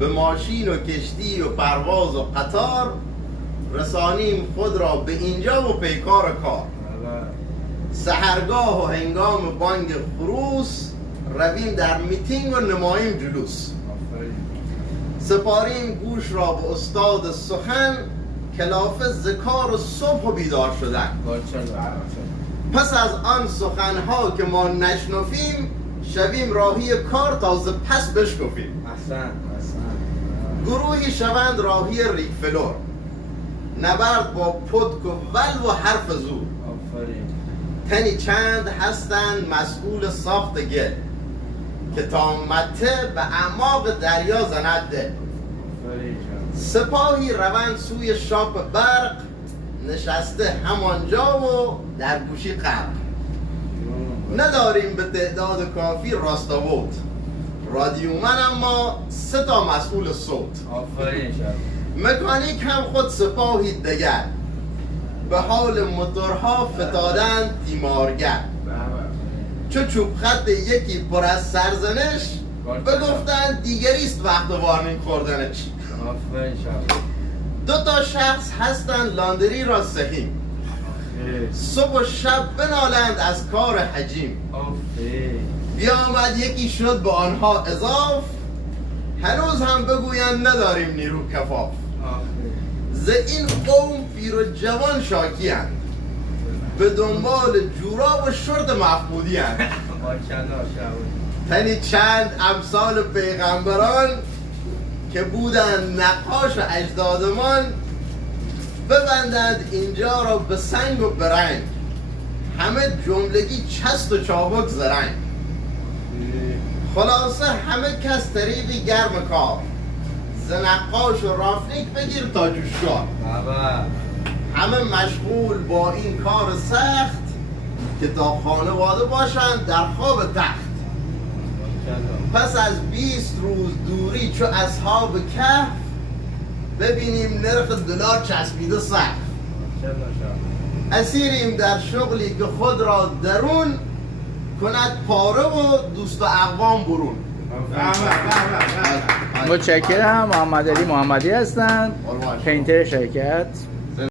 به ماشین و کشتی و پرواز و قطار رسانیم خود را به اینجا و پیکار کار. سحرگاه و هنگام بانگ خروس رویم در میتینگ و نماییم جلوس. سپاریم گوش را به استاد سخن کلافه ذکار و صبح و بیدار شدن. پس از آن سخنها که ما نشنفیم شویم راهی کار تا ز پس بشکفیم. گروهی شوند راهی ریگفلور نبرد با پدک و ولو و حرف زور. تنی چند هستند مسئول ساخت گل که تا مته به اعماق دریا زند دل. سپاهی روند سوی شاپ برق نشسته همانجا و در گوشی غرق. نداریم به تعداد کافی راستاوت رادیومن اما 3 تا مسئول صوت. مکانیک هم خود سپاهی دگر به حال موتورها فتادند تیمارگر. چو چوب خط یکی پر از سرزنش بگفتند دیگریست وقت وارنینگ خوردنش. 2 تا شخص هستند لاندری را سهیم صبح و شب بنالند از کار حجیم. بیامد یکی شد به آنها اضاف هنوز هم بگویند نداریم نیرو کفاف. ز این قوم پیر و جوان شاکی هست به دنبال جوراب و شرط مفقودی هست. تنی چند امثال پیغمبران که بودند نقاش و اجدادمان ببندند اینجا را به سنگ و برنگ همه جملگی چست و چابک زرنگ. خلاصه همه کس طریقی گرم کار ز نقاش و رافنیک بگیر تا جوشکار. همه مشغول با این کار سخت که تا خانواده باشند در خواب تخت. پس از 20 روز دوری چو اصحاب کهف ببینیم نرخ دلار چسبیده سقف. اسیریم در شغلی که خود را درون کند پاره و دوست و اقوام برون. متشکرم. محمد علی محمدی هستند، پینتر شرکت.